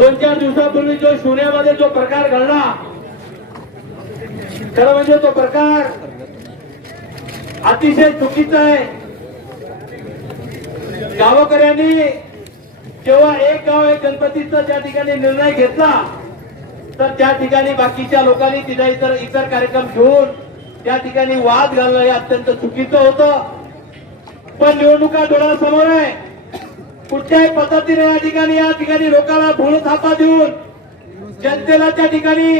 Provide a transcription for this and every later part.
दोन चार दिवसापूर्वी जो शून्यामध्ये जो प्रकार घडला खरं म्हणजे तो प्रकार अतिशय चुकीचा आहे. गावकऱ्यांनी जेव्हा एक गाव एक गणपतीचा त्या ठिकाणी निर्णय घेतला तर त्या ठिकाणी बाकीच्या लोकांनी तिथे इतर इतर कार्यक्रम घेऊन त्या ठिकाणी वाद घालणं हे अत्यंत चुकीचं होतं. पण निवडणुका डोळ्यासमोर आहे. कुठल्याही पद्धतीने या ठिकाणी या ठिकाणी लोकांना भूल थापा देऊन जनतेला त्या ठिकाणी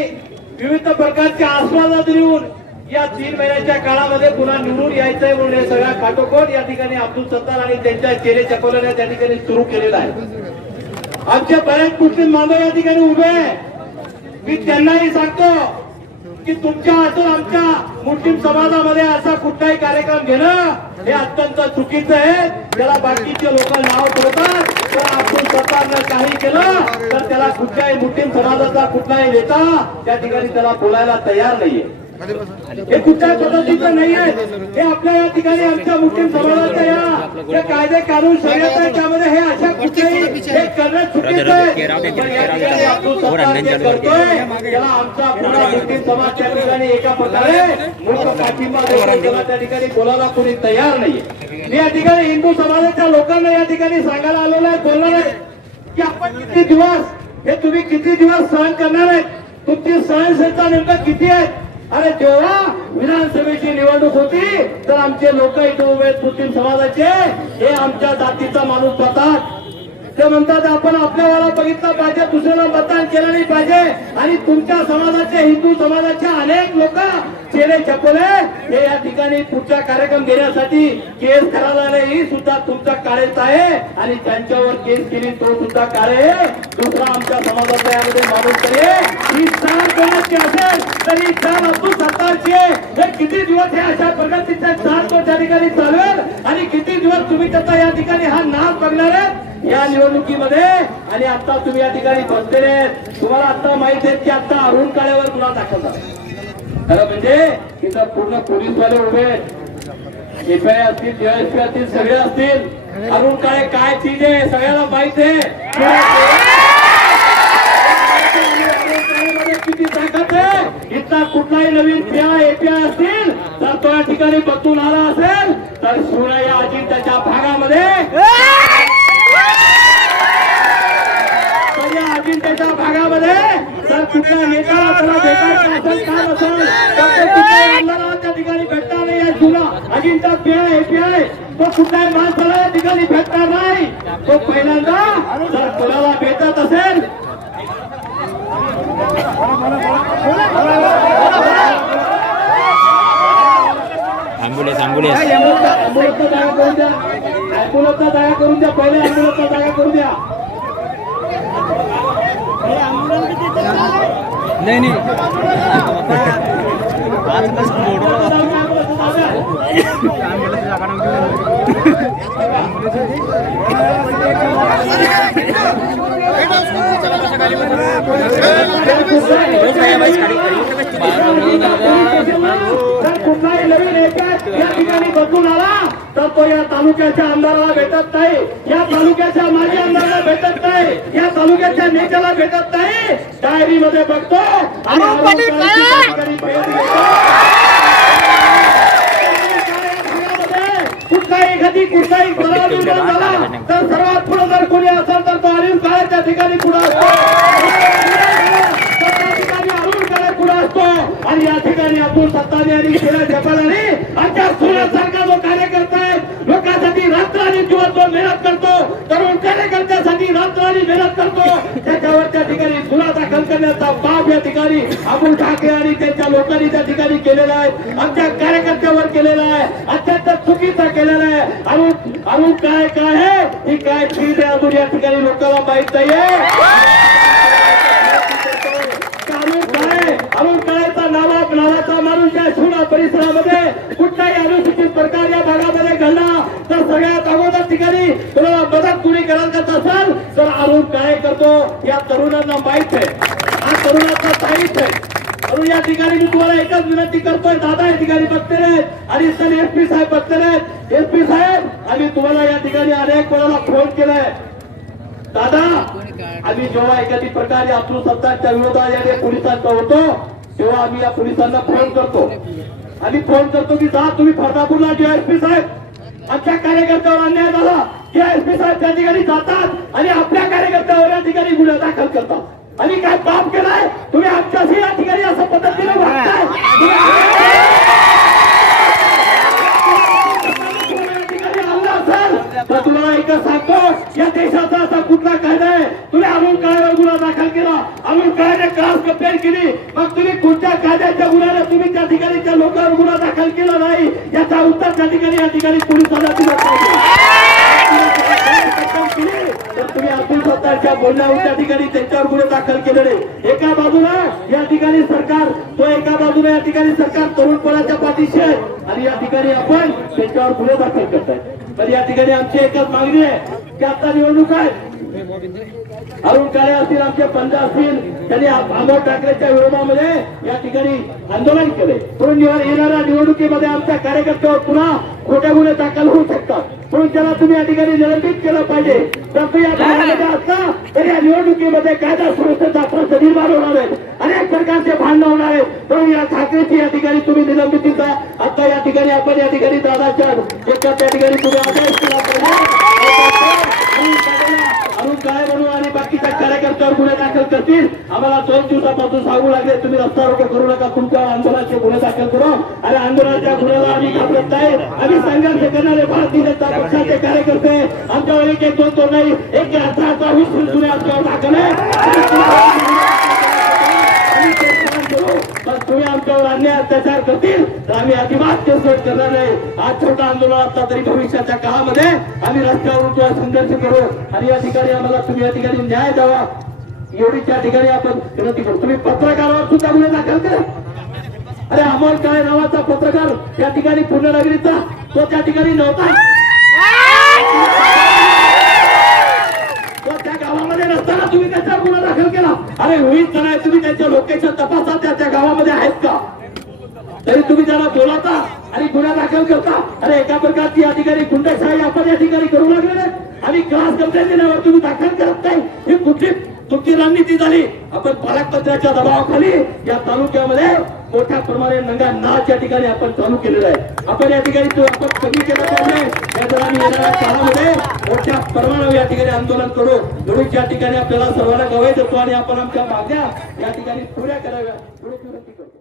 विविध प्रकारचे आश्वासन देऊन या तीन महिन्याच्या काळामध्ये पुन्हा निवडून यायचंय म्हणून हे सगळ्या काटोकोट या ठिकाणी अब्दुल सत्तार आणि त्यांच्या चेहरे चकोल्याने त्या ठिकाणी सुरू केलेला आहे. आमच्या बऱ्याच मुस्लिम बांधव या ठिकाणी उभे आहे. मी त्यांनाही सांगतो की तुमच्या असून आमच्या मुस्लिम समाजामध्ये असा कुठलाही कार्यक्रम घेणं हे अत्यंत चुकीचं आहे. त्याला बाकीचे लोक नाव ठेवतात तर अब्दुल सत्तारनं काही केलं तर त्याला कुठल्याही मुस्लिम समाजाचा कुठलाही नेता त्या ठिकाणी त्याला बोलायला तयार नाहीये. हे कुठल्याही पद्धतीचं नाही आहे. हे आपल्या या ठिकाणी आमच्या मुस्लिम समाजाच्या या कायदे कानून शर्यत आहे. त्यामध्ये हे अशा कुठल्याही हे करणं चुकीचं आहे. पण या ठिकाणी जे करतोय त्याला आमचा पूर्ण मुस्लिम समाज त्या ठिकाणी एका प्रकारे मूर्ख पाठिंबा त्या ठिकाणी बोलायला कोणी तयार नाहीये मी या ठिकाणी हिंदू समाजाच्या लोकांना या ठिकाणी सांगायला आलेलो आहे बोलणार आहे की आपण किती दिवस हे तुम्ही किती दिवस सहन करणार आहेत? तुमची सहनशीलता नेमकं किती आहे? अरे जेव्हा विधानसभेची निवडणूक होती तर आमचे लोक इथे उभे आहेत मुस्लिम समाजाचे. हे आमच्या जातीचा माणूस बघतात. ते म्हणतात आपण आपल्या वाला बघितलं पाहिजे दुसऱ्याला मतदान केलं नाही पाहिजे. आणि तुमच्या समाजाचे हिंदू समाजाचे अनेक लोक चेहरे छपवले हे या ठिकाणी पुढचा कार्यक्रम घेण्यासाठी केस करायला आले ही सुद्धा तुमचा काळेच आहे. आणि त्यांच्यावर केस केली तो सुद्धा काळे आहे. दुसरा आमच्या समाजाचा यामध्ये माणूस तरी ही चार कोणाची असेल तरी चार अब्दुल सत्तारची आहे. हे किती दिवस हे अशा पद्धतीचे चार तो त्या ठिकाणी चालवेल? आणि किती दिवस तुम्ही त्याचा या ठिकाणी हा नाच बघणार आहे या निवडणुकीमध्ये. आणि आता तुम्ही या ठिकाणी बसलेले आहेत. तुम्हाला आता माहीत आहे की आता अरुण काळेवर गुन्हा दाखल झाला. खरं म्हणजे तिथं पूर्ण पोलीसवाले उभे एफआय असतील डीएसपी असतील सगळे असतील. अरुण काळे काय चीज आहे सगळ्याला माहीत आहे. किती ताकद आहे. इथला कुठलाही नवीन प्या एपीआय असतील तर तो या ठिकाणी बदलून आला असेल तर शिवराय या अजिंठ्याच्या भागामध्ये. तर या अजिंठ्याच्या भागामध्ये तर कुठल्या नेत्याला त्याला भेटायचं असेल काम असेल तर ते कुठल्याही आमदाराला त्या ठिकाणी भेटणार नाही आहे अजिंठा पीआय एपीआय तो कुठल्याही माणसाला ठिकाणी भेटणार नाही? तो पहिल्यांदा जर कोणाला भेटत असेल. जागा करून द्या. ॲम्ब्युलन्सचा जागा करून द्या. पहिले ॲम्ब्युलन्सचा जागा करून द्या. नाही नाही. कुठलाही नवीन नेता या ठिकाणी बदलून आला तर तो या तालुक्याच्या आमदाराला भेटत नाही या तालुक्याच्या माजी आमदाराला भेटत नाही या तालुक्याच्या नेत्याला भेटत नाही डायरी मध्ये बघतो आणि अरुण काळेची त्या ठिकाणी भेट घेतो. कुठलाही बनाव निर्माण झाला तर सर्वात पुढे जर कोणी असेल तर तो अरुण काळे त्या ठिकाणी पुढे असतो. त्या ठिकाणी अरुण काळे पुढे असतो. आणि या ठिकाणी अब्दुल सत्तानी आणि शिरा जपालानी आमच्या सूर्यासारखा जो कार्यकर्ता आहे लोकांसाठी रात्र आणि दिवस जो मेहनत करतो तरुण कार्यकर्त्यासाठी रात्र आणि मेहनत करतो त्याच्यावर त्या ठिकाणी गुन्हा दाखल करण्याचा बाब या ठिकाणी अबुल ठाकरे आणि त्यांच्या लोकांनी त्या ठिकाणी केलेला आहे. आमच्या कार्यकर्त्यावर केलेला आहे. अत्यंत चुकीचा केलेला आहे. अरुण अरुण काय काय आहे? ही काय चीज आहे अजून या ठिकाणी लोकांना माहीत नाहीये? अरुण काळे अरुण काळेचा नावा नावाचा माणूस या शिवणा परिसरामध्ये कुठलाही अनुसूचित प्रकार या भागामध्ये घडला तर सगळ्यात अगोदर ठिकाणी तुम्हाला मदत कुणी करायला करत असाल तर अरुण काळे करतो या तरुणांना माहीत आहे. हा तरुणाचा साहित्य आहे. म्हणून या ठिकाणी मी तुम्हाला एकच विनंती करतोय दादा या ठिकाणी बघते आहेत आणि सर एसपी साहेब बघते आहेत. एसपी साहेब आम्ही तुम्हाला या ठिकाणी अनेक वेळाला फोन केलाय. दादा आम्ही जेव्हा एखादी प्रकारे आपण सत्ताच्या विरोधात पोलिसांचा होतो तेव्हा आम्ही या पोलिसांना फोन करतो. आणि फोन करतो की जा तुम्ही फरदापूरला डीएसपी साहेब. आमच्या कार्यकर्त्यावर अन्याय झाला. डीएसपी साहेब त्या ठिकाणी जातात आणि आपल्या कार्यकर्त्यावर या ठिकाणी गुन्हा दाखल करतात. आणि काय पाप केलाय? तुम्ही आमच्याशी या ठिकाणी अशा पद्धतीने वागताय. तर तुम्हाला एकच सांगतो या देशाचा असा कुठला कायदा आहे? तुम्ही काळ्यावर गुन्हा दाखल केला. अमोल काळ्याने क्लास कंप्लेंट केली. मग तुम्ही कोणत्या कायद्याच्या गुन्ह्याने तुम्ही त्या ठिकाणी त्या लोकांवर गुन्हा दाखल केला नाही? याचा उत्तर त्या ठिकाणी या ठिकाणी पोलिसांना दिलं पाहिजे तर तुम्ही सरकारच्या बोलण्यावर त्या ठिकाणी त्यांच्यावर गुन्हे दाखल केले एका बाजूला या ठिकाणी सरकार तो एका बाजूला या ठिकाणी सरकार तरुणपणाच्या पाठीशी आहे. आणि या ठिकाणी आपण त्यांच्यावर गुन्हे दाखल करताय. तर या ठिकाणी आमची एकच मागणी आहे की आता निवडणूक आहे. अरुण काळे असतील आमचे पंजा असतील त्यांनी अमोल ठाकरेच्या विरोधामध्ये या ठिकाणी आंदोलन केले. म्हणून येणाऱ्या निवडणुकीमध्ये आमच्या कार्यकर्त्यावर पुन्हा खोटे गुन्हे दाखल होऊ शकतात. म्हणून त्याला तुम्ही या ठिकाणी निलंबित केलं पाहिजे. तुम्ही या भागामध्ये असता तर या निवडणुकीमध्ये कायदा सुरक्षेचा प्रश्न निर्माण होणार आहे. अनेक प्रकारचे भांडण होणार आहेत म्हणून या ठाकरेची या ठिकाणी तुम्ही निलंबितीचा आता या ठिकाणी आपण या ठिकाणी दादाच्या त्या ठिकाणी तुम्ही आदेश केला पाहिजे अरुण काळे म्हणून आणि बाकीच्या गुन्हे दाखल करतील. आम्हाला दोन दिवसापासून सांगू लागले तुम्ही रस्ता रोको करू नका तुमच्या आंदोलनाचे गुन्हे दाखल करू. आणि आंदोलनाच्या गुन्ह्याला आम्ही घाबरत नाही. आम्ही संघर्ष करणारे भारतीय जनता पक्षाचे कार्यकर्ते. आमच्यावर एक एक दोन दोन नाही एक अठरा अठरा वीस वीस गुन्हे आमच्यावर दाखल आहे. तुम्ही आमच्यावर अन्याय अत्याचार करतील. तर आम्ही अजिबात ते करणार नाही. आज छोटा आंदोलन असला तरी भविष्याच्या काळामध्ये आम्ही रस्त्यावरून किंवा संघर्ष करू. आणि या ठिकाणी आम्हाला तुम्ही या ठिकाणी न्याय द्यावा. एवढी त्या ठिकाणी आपण विनंती करू. तुम्ही पत्रकारावर सुद्धा गुन्हे दाखल करा. अरे अमोल काळे नावाचा पत्रकार त्या ठिकाणी पुण्यनगरीचा तो त्या ठिकाणी नव्हता. तो त्या गावामध्ये नसताना तुम्ही त्याच्यावर गुन्हा दाखल केला. अरे होईल नाही तुम्ही त्यांच्या लोकेशन तपासा त्या त्या गावामध्ये आहेत का? तरी तुम्ही त्याला बोलावता आणि गुन्हा दाखल करता. अरे एका प्रकारची या ठिकाणी गुंडशाही आपण या ठिकाणी करू लागले नाही आणि क्लास कंप्लेंट दिल्यावर तुम्ही दाखल करत नाही. ही कुठली तुमची रणनीती झाली. आपण पालकमंत्र्याच्या दबावाखाली या तालुक्यामध्ये मोठ्या प्रमाणे नंगा नाच या ठिकाणी आपण चालू केलेला आहे. आपण या ठिकाणी तो आपण कमी केला पाहिजे. या येणाऱ्या काळामध्ये मोठ्या प्रमाणावर या ठिकाणी आंदोलन करू म्हणून या ठिकाणी आपल्याला सर्वांना गवय देतो आणि आपण आमच्या मागण्या या ठिकाणी पुऱ्या कराव्या. एवढीच विनंती करतो.